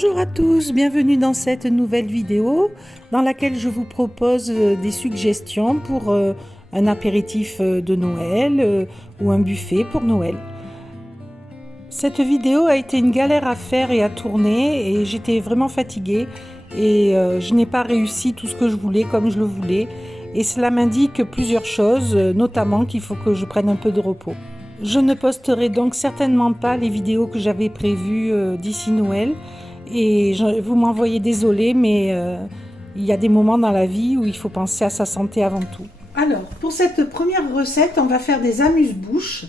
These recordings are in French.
Bonjour à tous, bienvenue dans cette nouvelle vidéo dans laquelle je vous propose des suggestions pour un apéritif de Noël ou un buffet pour Noël. Cette vidéo a été une galère à faire et à tourner et j'étais vraiment fatiguée et je n'ai pas réussi tout ce que je voulais comme je le voulais et cela m'indique plusieurs choses, notamment qu'il faut que je prenne un peu de repos. Je ne posterai donc certainement pas les vidéos que j'avais prévues d'ici Noël. Et vous m'envoyez désolé, mais il y a des moments dans la vie où il faut penser à sa santé avant tout. Alors, pour cette première recette, on va faire des amuse-bouches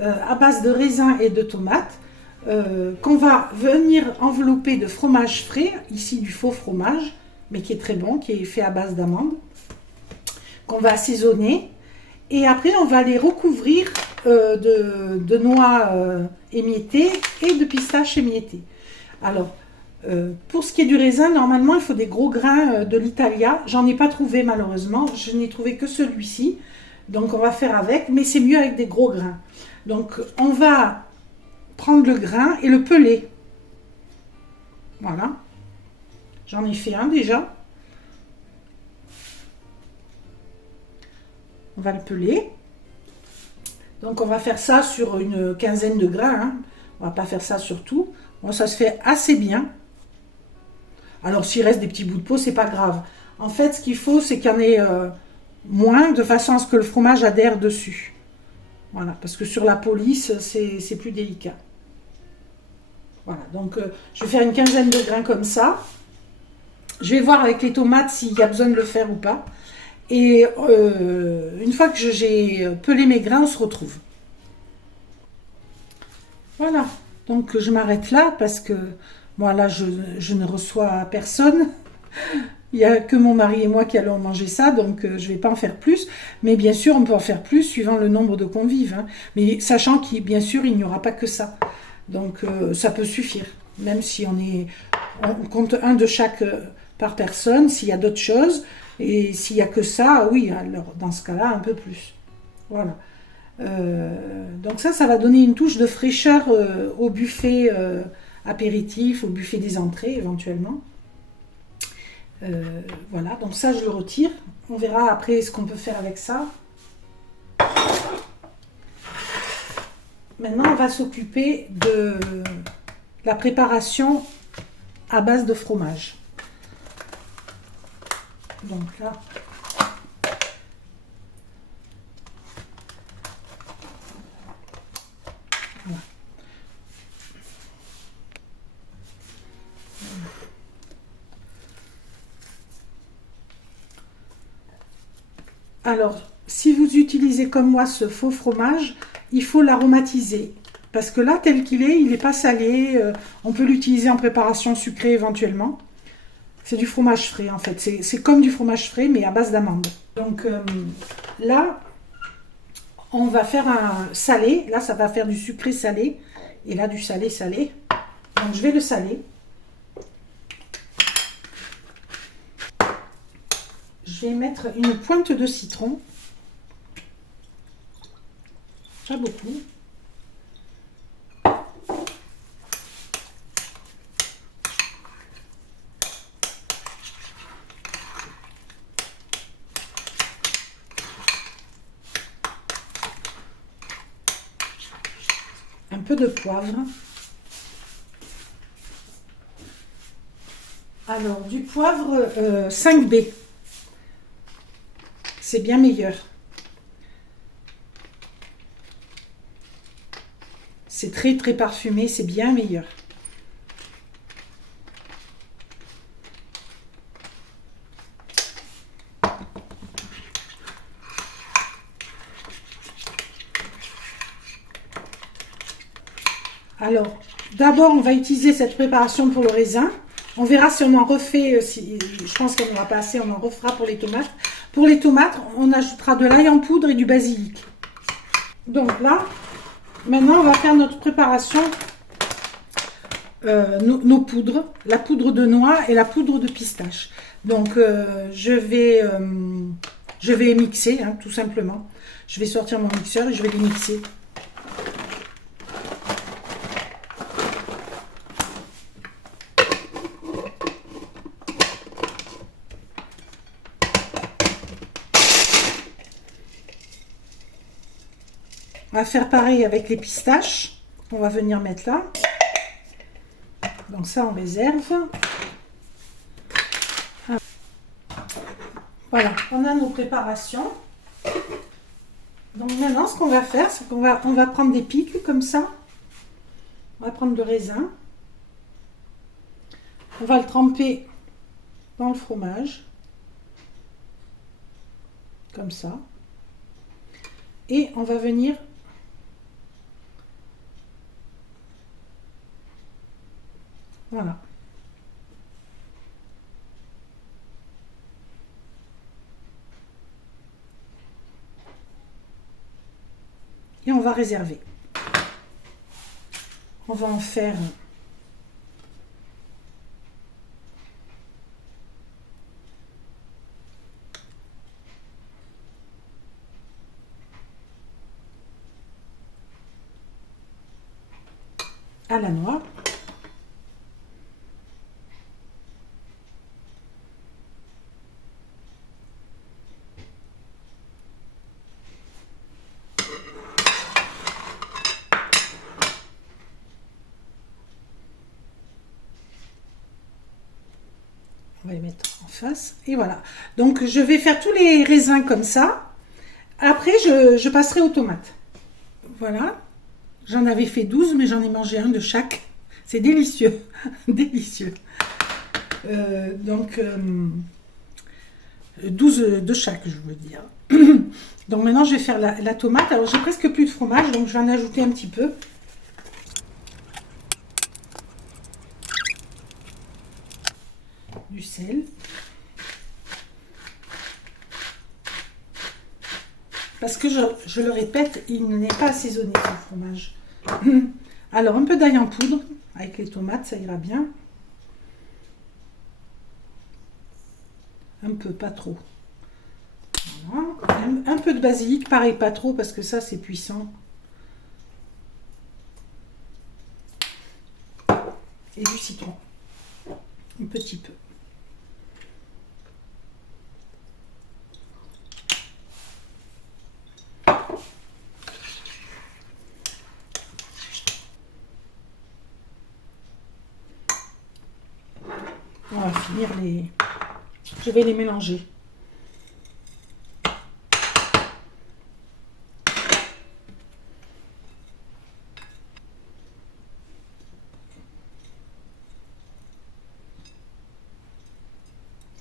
à base de raisins et de tomates qu'on va venir envelopper de fromage frais, ici du faux fromage, mais qui est très bon, qui est fait à base d'amandes, qu'on va assaisonner. Et après, on va les recouvrir de noix émiettées et de pistaches émiettées. Alors, pour ce qui est du raisin, normalement, il faut des gros grains de l'Italia. J'en ai pas trouvé malheureusement. Je n'ai trouvé que celui-ci. Donc, on va faire avec. Mais c'est mieux avec des gros grains. Donc, on va prendre le grain et le peler. Voilà. J'en ai fait un déjà. On va le peler. Donc, on va faire ça sur une quinzaine de grains. Hein. On va pas faire ça sur tout. Bon, ça se fait assez bien. Alors, s'il reste des petits bouts de peau, c'est pas grave. En fait, ce qu'il faut, c'est qu'il y en ait moins, de façon à ce que le fromage adhère dessus. Voilà, parce que sur la peau lisse, c'est plus délicat. Voilà, donc je vais faire une quinzaine de grains comme ça. Je vais voir avec les tomates s'il y a besoin de le faire ou pas. Et une fois que j'ai pelé mes grains, on se retrouve. Voilà, donc je m'arrête là parce que moi là je ne reçois personne. Il n'y a que mon mari et moi qui allons manger ça, donc je ne vais pas en faire plus. Mais bien sûr, on peut en faire plus suivant le nombre de convives. Hein. Mais sachant qu'il bien sûr, il n'y aura pas que ça. Donc ça peut suffire. Même si on compte un de chaque par personne, s'il y a d'autres choses. Et s'il n'y a que ça, oui, alors dans ce cas-là, un peu plus. Voilà. Donc ça va donner une touche de fraîcheur au buffet apéritif, au buffet des entrées éventuellement. Voilà, donc ça je le retire. On verra après ce qu'on peut faire avec ça. Maintenant on va s'occuper de la préparation à base de fromage. Donc là, voilà. Alors, si vous utilisez comme moi ce faux fromage, il faut l'aromatiser. Parce que là, tel qu'il est, il n'est pas salé. On peut l'utiliser en préparation sucrée éventuellement. C'est du fromage frais en fait. C'est comme du fromage frais, mais à base d'amandes. Donc là, on va faire un salé. Là, ça va faire du sucré salé. Et là, du salé salé. Donc, je vais le saler. Je vais mettre une pointe de citron. Pas beaucoup. Un peu de poivre. Alors, du poivre 5B. C'est bien meilleur. C'est très très parfumé, c'est bien meilleur. Alors, d'abord, on va utiliser cette préparation pour le raisin. On verra si on en refait, je pense qu'on n'aura pas assez, on en refera pour les tomates. Pour les tomates, on ajoutera de l'ail en poudre et du basilic. Donc là, maintenant, on va faire notre préparation, nos poudres, la poudre de noix et la poudre de pistache. Donc, je vais mixer, hein, tout simplement. Je vais sortir mon mixeur et je vais les mixer. On va faire pareil avec les pistaches. On va venir mettre là. Donc ça, on réserve. Voilà, on a nos préparations. Donc maintenant, ce qu'on va faire, c'est qu'on va prendre des pics comme ça. On va prendre le raisin. On va le tremper dans le fromage. Comme ça. Et on va venir voilà. Et on va réserver. On va en faire à la noix. On va les mettre en face. Et voilà. Donc, je vais faire tous les raisins comme ça. Après, je passerai aux tomates. Voilà. J'en avais fait 12, mais j'en ai mangé un de chaque. C'est délicieux. Délicieux. 12 de chaque, je veux dire. Donc, maintenant, je vais faire la tomate. Alors, j'ai presque plus de fromage, donc je vais en ajouter un petit peu. Du sel. Parce que je le répète, il n'est pas assaisonné ce fromage. Alors un peu d'ail en poudre avec les tomates, ça ira bien. Un peu, pas trop. Voilà. Un peu de basilic, pareil, pas trop parce que ça c'est puissant. Et du citron. Un petit peu. On va finir les... Je vais les mélanger.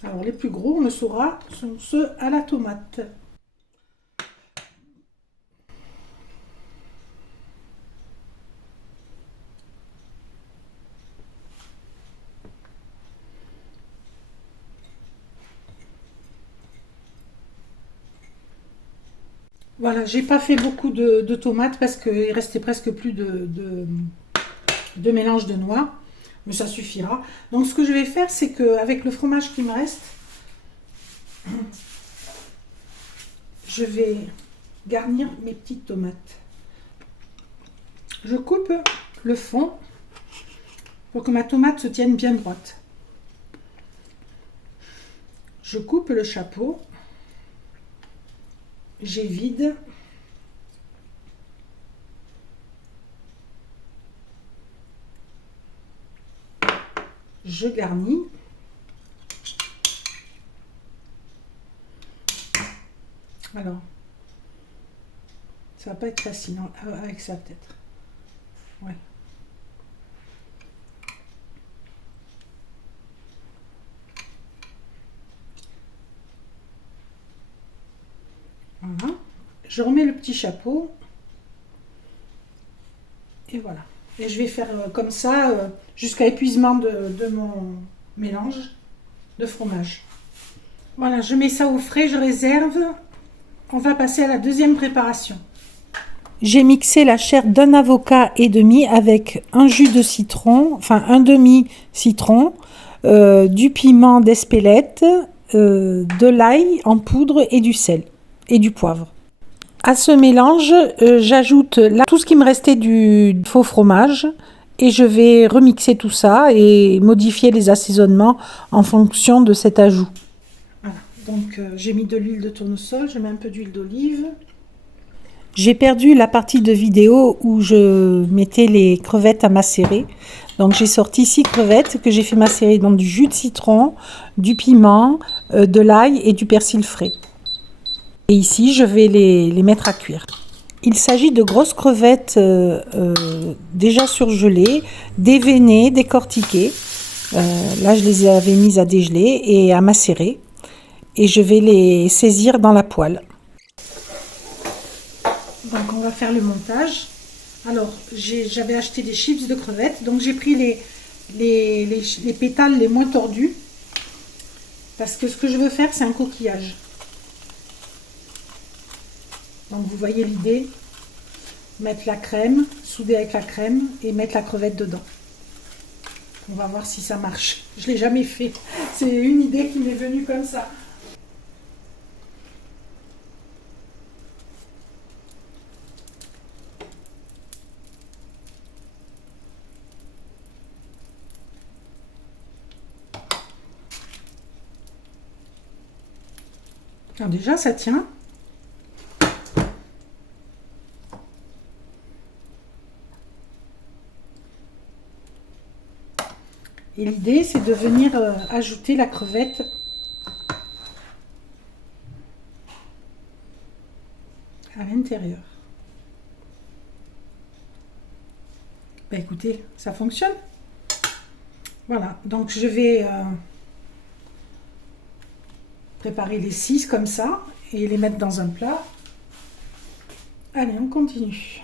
Alors les plus gros, on le saura, sont ceux à la tomate. Voilà, j'ai pas fait beaucoup de tomates parce qu'il restait presque plus de mélange de noix, mais ça suffira. Donc ce que je vais faire, c'est qu'avec le fromage qui me reste, je vais garnir mes petites tomates. Je coupe le fond pour que ma tomate se tienne bien droite. Je coupe le chapeau. J'évide. Je garnis. Alors, ça va pas être facile avec ça peut-être. Ouais. Voilà. Je remets le petit chapeau. Et voilà. Et je vais faire comme ça jusqu'à épuisement de mon mélange de fromage. Voilà, je mets ça au frais, je réserve. On va passer à la deuxième préparation. J'ai mixé la chair d'un avocat et demi avec un jus de citron, enfin un demi-citron, du piment d'Espelette, de l'ail en poudre et du sel et du poivre. À ce mélange, j'ajoute tout ce qui me restait du faux fromage et je vais remixer tout ça et modifier les assaisonnements en fonction de cet ajout. Voilà, donc j'ai mis de l'huile de tournesol, je mets un peu d'huile d'olive. J'ai perdu la partie de vidéo où je mettais les crevettes à macérer. Donc j'ai sorti 6 crevettes que j'ai fait macérer dans du jus de citron, du piment, de l'ail et du persil frais. Et ici, je vais les mettre à cuire. Il s'agit de grosses crevettes déjà surgelées, déveinées, décortiquées. Là, je les avais mises à dégeler et à macérer. Et je vais les saisir dans la poêle. Donc on va faire le montage. Alors j'avais acheté des chips de crevettes, donc j'ai pris les pétales les moins tordus, parce que ce que je veux faire c'est un coquillage. Donc vous voyez l'idée, mettre la crème, souder avec la crème et mettre la crevette dedans. On va voir si ça marche. Je ne l'ai jamais fait, c'est une idée qui m'est venue comme ça. Alors déjà ça tient. Et l'idée c'est de venir ajouter la crevette à l'intérieur. Ben écoutez, ça fonctionne. Voilà, donc je vais préparer les 6 comme ça et les mettre dans un plat. Allez, on continue.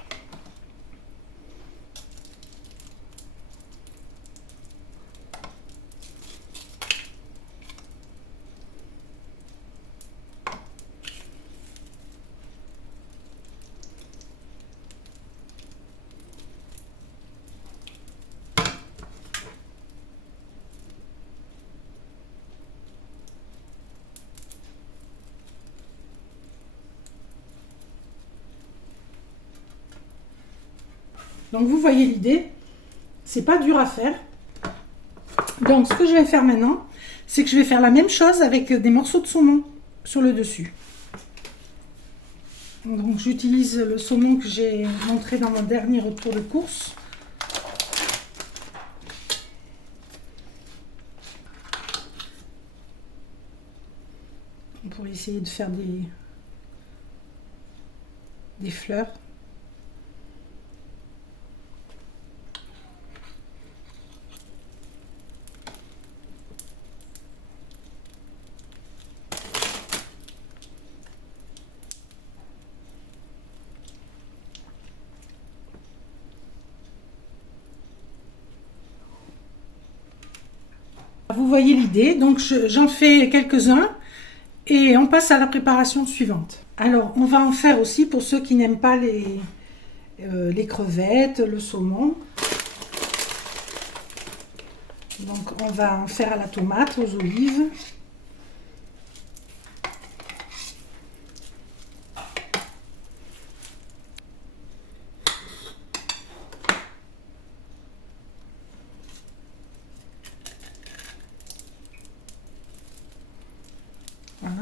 Donc vous voyez l'idée, c'est pas dur à faire. Donc ce que je vais faire maintenant, c'est que je vais faire la même chose avec des morceaux de saumon sur le dessus. Donc j'utilise le saumon que j'ai montré dans mon dernier retour de course. Pour essayer de faire des fleurs. Vous voyez l'idée, donc j'en fais quelques-uns et on passe à la préparation suivante. Alors on va en faire aussi pour ceux qui n'aiment pas les crevettes, le saumon. Donc on va en faire à la tomate, aux olives. Voilà.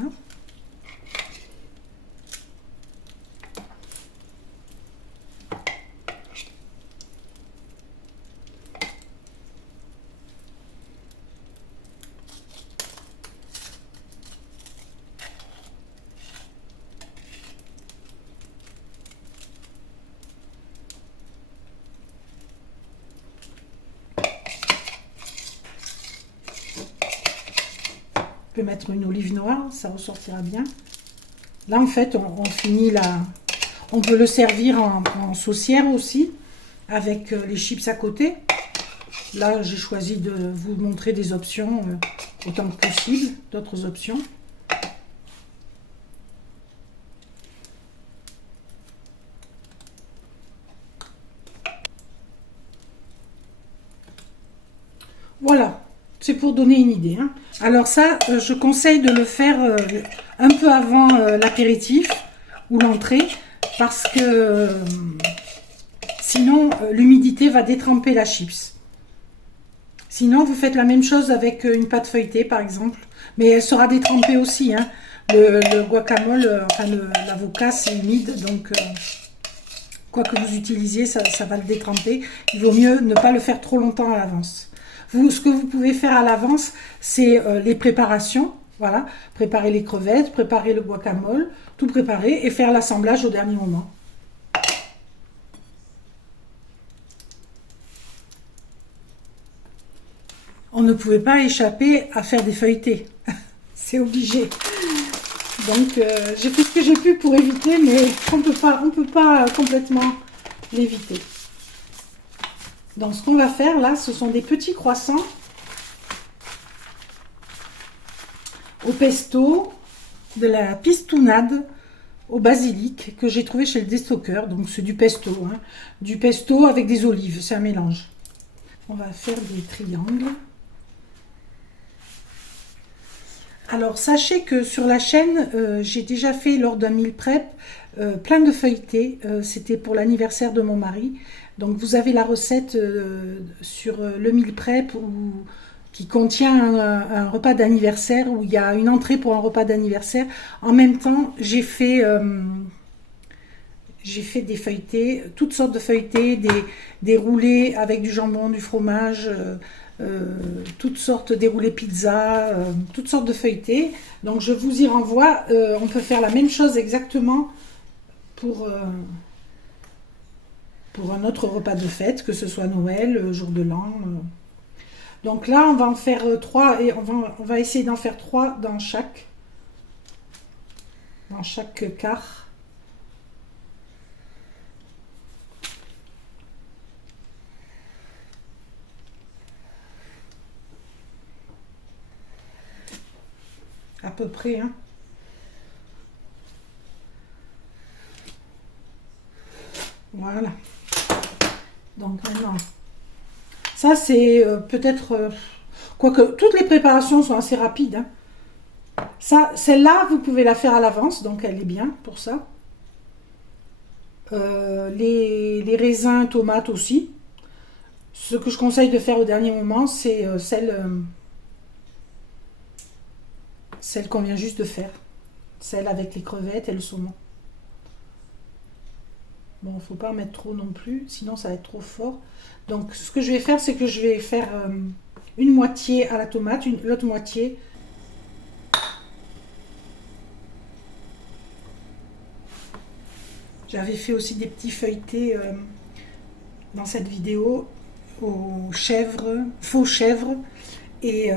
On peut mettre une olive noire, ça ressortira bien. Là en fait on finit là. On peut le servir en saucière aussi, avec les chips à côté. Là j'ai choisi de vous montrer des options autant que possible, d'autres options. Voilà, c'est pour donner une idée. Hein. Alors ça, je conseille de le faire un peu avant l'apéritif ou l'entrée, parce que sinon l'humidité va détremper la chips. Sinon, vous faites la même chose avec une pâte feuilletée, par exemple, mais elle sera détrempée aussi. Hein. Le guacamole, enfin l'avocat, c'est humide, donc quoi que vous utilisiez, ça va le détremper. Il vaut mieux ne pas le faire trop longtemps à l'avance. Ce que vous pouvez faire à l'avance, c'est les préparations. Voilà, préparer les crevettes, préparer le guacamole, tout préparer et faire l'assemblage au dernier moment. On ne pouvait pas échapper à faire des feuilletés. C'est obligé. Donc j'ai fait ce que j'ai pu pour éviter, mais on peut pas complètement l'éviter. Donc ce qu'on va faire là, ce sont des petits croissants au pesto, de la pistonade au basilic que j'ai trouvé chez le déstockeur. Donc c'est du pesto, hein. Du pesto avec des olives, c'est un mélange. On va faire des triangles. Alors sachez que sur la chaîne, j'ai déjà fait lors d'un meal prep plein de feuilletés. C'était pour l'anniversaire de mon mari. Donc vous avez la recette sur le meal prep qui contient un repas d'anniversaire où il y a une entrée pour un repas d'anniversaire. En même temps, j'ai fait des feuilletés, toutes sortes de feuilletés, des roulés avec du jambon, du fromage, toutes sortes, des roulés pizza, toutes sortes de feuilletés. Donc je vous y renvoie. On peut faire la même chose exactement pour un autre repas de fête, que ce soit Noël, jour de l'an. Donc là, on va en faire 3 et on va essayer d'en faire 3 dans chaque quart. À peu près, hein. Voilà. Donc maintenant, ça c'est peut-être... quoique, toutes les préparations sont assez rapides, hein. Ça, celle-là, vous pouvez la faire à l'avance, donc elle est bien pour ça. Les raisins, tomates aussi. Ce que je conseille de faire au dernier moment, c'est celle qu'on vient juste de faire. Celle avec les crevettes et le saumon. Bon, il ne faut pas en mettre trop non plus, sinon ça va être trop fort. Donc ce que je vais faire, c'est que je vais faire une moitié à la tomate, l'autre moitié. J'avais fait aussi des petits feuilletés dans cette vidéo aux chèvres, faux chèvres et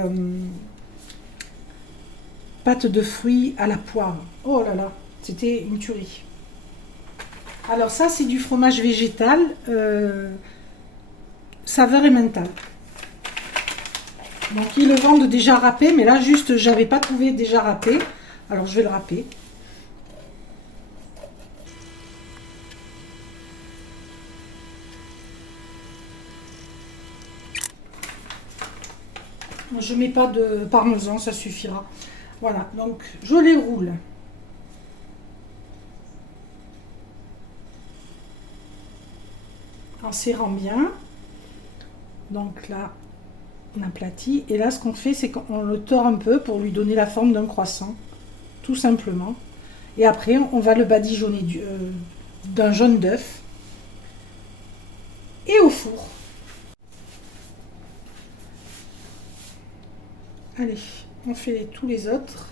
pâte de fruits à la poire. Oh là là, c'était une tuerie. Alors ça, c'est du fromage végétal, saveur emmental. Donc ils le vendent déjà râpé, mais là juste, j'avais pas trouvé déjà râpé. Alors je vais le râper. Je mets pas de parmesan, ça suffira. Voilà, donc je les roule. En serrant bien. Donc là, on aplatit. Et là, ce qu'on fait, c'est qu'on le tord un peu pour lui donner la forme d'un croissant. Tout simplement. Et après, on va le badigeonner d'un jaune d'œuf. Et au four. Allez, on fait tous les autres.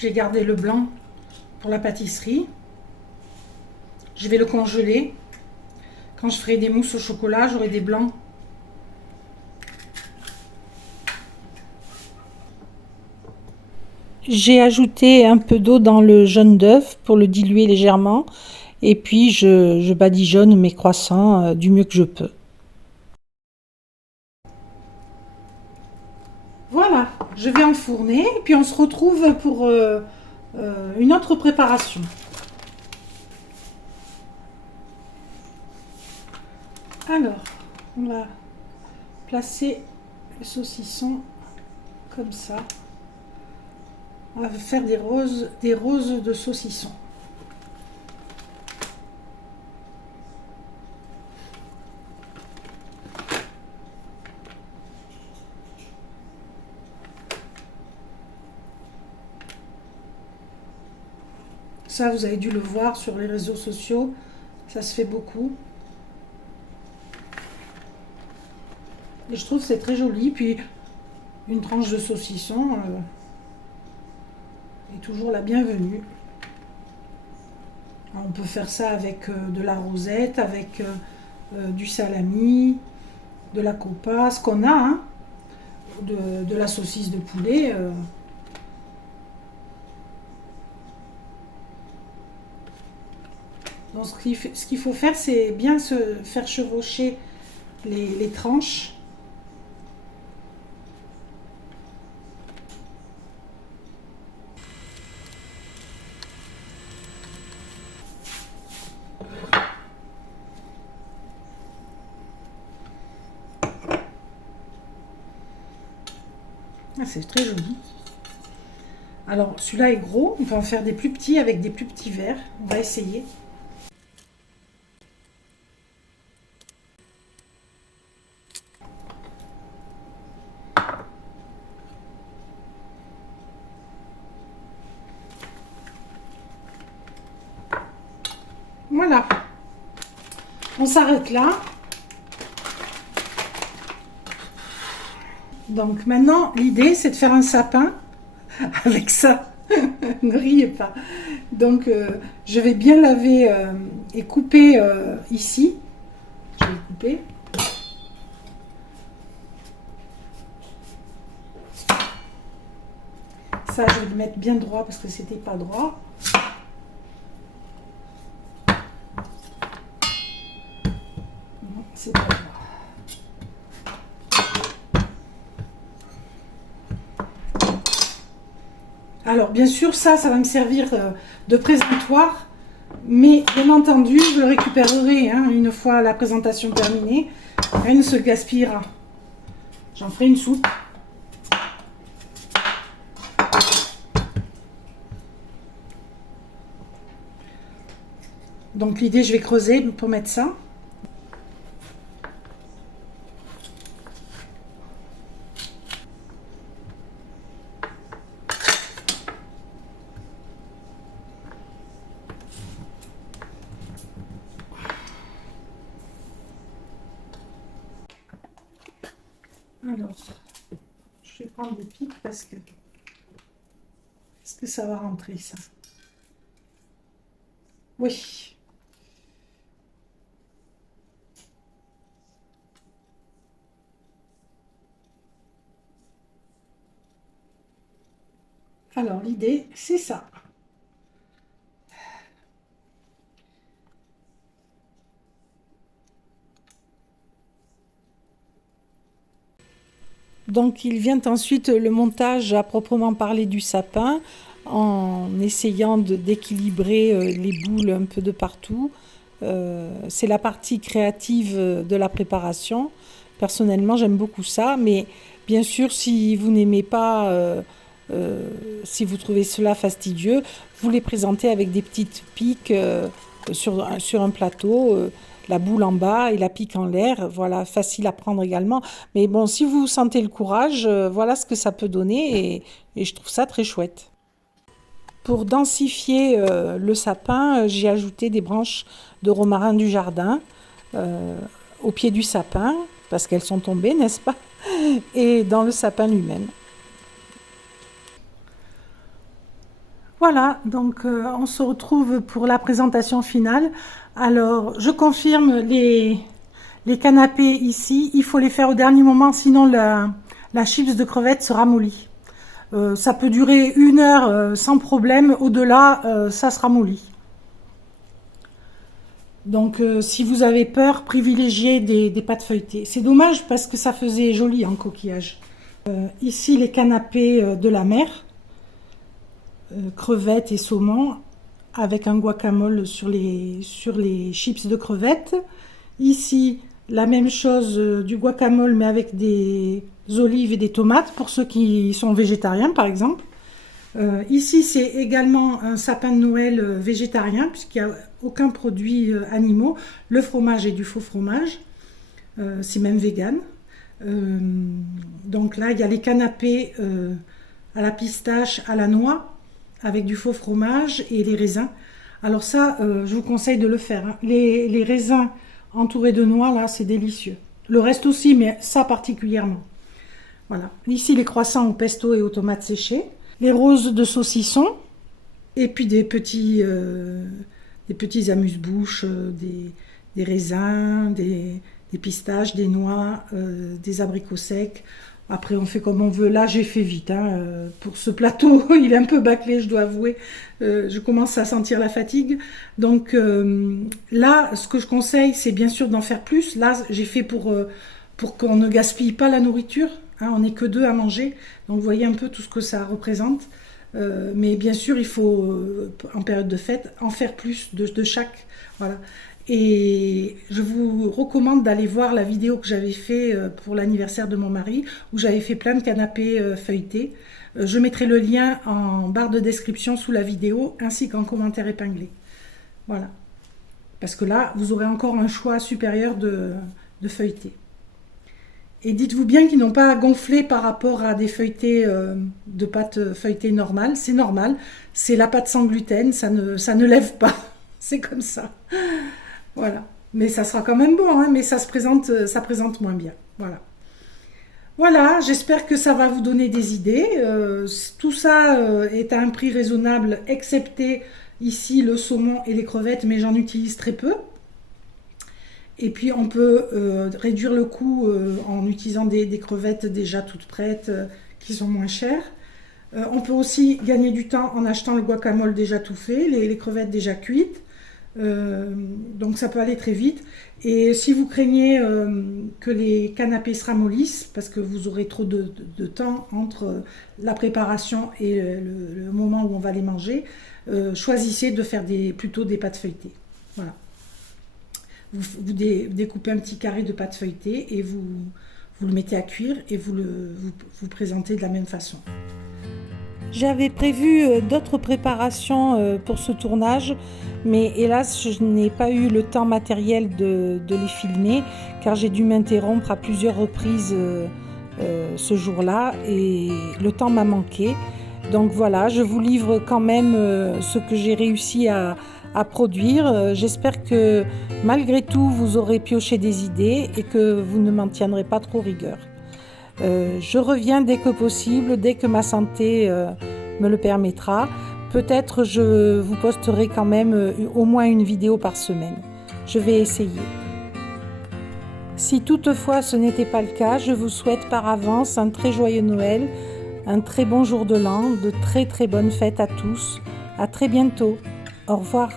J'ai gardé le blanc pour la pâtisserie. Je vais le congeler. Quand je ferai des mousses au chocolat, j'aurai des blancs. J'ai ajouté un peu d'eau dans le jaune d'œuf pour le diluer légèrement. Et puis je badigeonne mes croissants du mieux que je peux. Voilà, je vais enfourner, et puis on se retrouve pour une autre préparation. Alors, on va placer le saucisson comme ça. On va faire des roses de saucisson. Ça, vous avez dû le voir sur les réseaux sociaux, ça se fait beaucoup. Et je trouve que c'est très joli. Puis une tranche de saucisson est toujours la bienvenue. Alors, on peut faire ça avec de la rosette, avec du salami, de la copa, ce qu'on a, hein, de la saucisse de poulet. Donc, ce qu'il faut faire, c'est bien se faire chevaucher les tranches. Ah, c'est très joli. Alors, celui-là est gros. On peut en faire des plus petits avec des plus petits verres. On va essayer. Voilà. On s'arrête là. Donc maintenant, l'idée, c'est de faire un sapin avec ça. Ne riez pas. Donc, je vais bien laver et couper ici. Je vais couper. Ça, je vais le mettre bien droit parce que c'était pas droit. Non, c'est pas droit. Alors, bien sûr, ça va me servir de présentoir. Mais bien entendu, je le récupérerai hein, une fois la présentation terminée. Rien ne se gaspillera. J'en ferai une soupe. Donc l'idée, je vais creuser pour mettre ça. Alors, je vais prendre des pics parce que est-ce que ça va rentrer ça? Oui. Alors l'idée, c'est ça. Donc il vient ensuite le montage à proprement parler du sapin en essayant d'équilibrer les boules un peu de partout. C'est la partie créative de la préparation. Personnellement, j'aime beaucoup ça, mais bien sûr, si vous n'aimez pas, si vous trouvez cela fastidieux, vous les présentez avec des petites piques sur un plateau. La boule en bas et la pique en l'air, voilà, facile à prendre également. Mais bon, si vous sentez le courage, voilà ce que ça peut donner et je trouve ça très chouette. Pour densifier le sapin, j'ai ajouté des branches de romarin du jardin au pied du sapin, parce qu'elles sont tombées, n'est-ce pas? Et dans le sapin lui-même. Voilà, donc on se retrouve pour la présentation finale. Alors, je confirme les canapés ici, il faut les faire au dernier moment, sinon la chips de crevettes sera mollie. Ça peut durer 1 heure sans problème, au-delà, ça sera molli. Donc si vous avez peur, privilégiez des pâtes feuilletées. C'est dommage parce que ça faisait joli en coquillage. Ici les canapés de la mer, crevettes et saumon, avec un guacamole sur les chips de crevettes. Ici, la même chose, du guacamole, mais avec des olives et des tomates, pour ceux qui sont végétariens, par exemple. Ici, c'est également un sapin de Noël végétarien, puisqu'il n'y a aucun produit animaux. Le fromage est du faux fromage. C'est même vegan. Donc là, il y a les canapés à la pistache, à la noix, avec du faux fromage et les raisins. Alors ça, je vous conseille de le faire, hein. Les raisins entourés de noix, là, c'est délicieux. Le reste aussi, mais ça particulièrement. Voilà. Ici, les croissants au pesto et aux tomates séchées. Les roses de saucisson. Et puis des petits amuse-bouches, des raisins, des pistaches, des noix, des abricots secs. Après, on fait comme on veut. Là, j'ai fait vite. Hein. Pour ce plateau, il est un peu bâclé, je dois avouer. Je commence à sentir la fatigue. Donc là, ce que je conseille, c'est bien sûr d'en faire plus. Là, j'ai fait pour qu'on ne gaspille pas la nourriture. Hein. On n'est que deux à manger. Donc, vous voyez un peu tout ce que ça représente. Mais bien sûr, il faut, en période de fête, en faire plus de chaque. Voilà. Et je vous recommande d'aller voir la vidéo que j'avais fait pour l'anniversaire de mon mari, où j'avais fait plein de canapés feuilletés. Je mettrai le lien en barre de description sous la vidéo, ainsi qu'en commentaire épinglé. Voilà. Parce que là, vous aurez encore un choix supérieur de feuilletés. Et dites-vous bien qu'ils n'ont pas gonflé par rapport à des feuilletés de pâte feuilletée normale. C'est normal, c'est la pâte sans gluten, ça ne lève pas. C'est comme ça. Voilà. Mais ça sera quand même bon, hein, mais ça présente moins bien. Voilà. Voilà, j'espère que ça va vous donner des idées. Tout ça est à un prix raisonnable, excepté ici le saumon et les crevettes, mais j'en utilise très peu. Et puis on peut réduire le coût en utilisant des crevettes déjà toutes prêtes, qui sont moins chères. On peut aussi gagner du temps en achetant le guacamole déjà tout fait, les crevettes déjà cuites. Donc ça peut aller très vite. Et si vous craignez que les canapés se ramollissent, parce que vous aurez trop de temps entre la préparation et le moment où on va les manger, choisissez de faire plutôt des pâtes feuilletées. Voilà. Vous découpez un petit carré de pâte feuilletée et vous le mettez à cuire et vous présentez de la même façon. J'avais prévu d'autres préparations pour ce tournage, mais hélas, je n'ai pas eu le temps matériel de les filmer, car j'ai dû m'interrompre à plusieurs reprises ce jour-là et le temps m'a manqué. Donc voilà, je vous livre quand même ce que j'ai réussi à produire. J'espère que malgré tout, vous aurez pioché des idées et que vous ne m'en tiendrez pas trop rigueur. Je reviens dès que possible, dès que ma santé me le permettra. Peut-être je vous posterai quand même au moins une vidéo par semaine. Je vais essayer. Si toutefois ce n'était pas le cas, je vous souhaite par avance un très joyeux Noël, un très bon jour de l'an, de très très bonnes fêtes à tous. À très bientôt. Au revoir.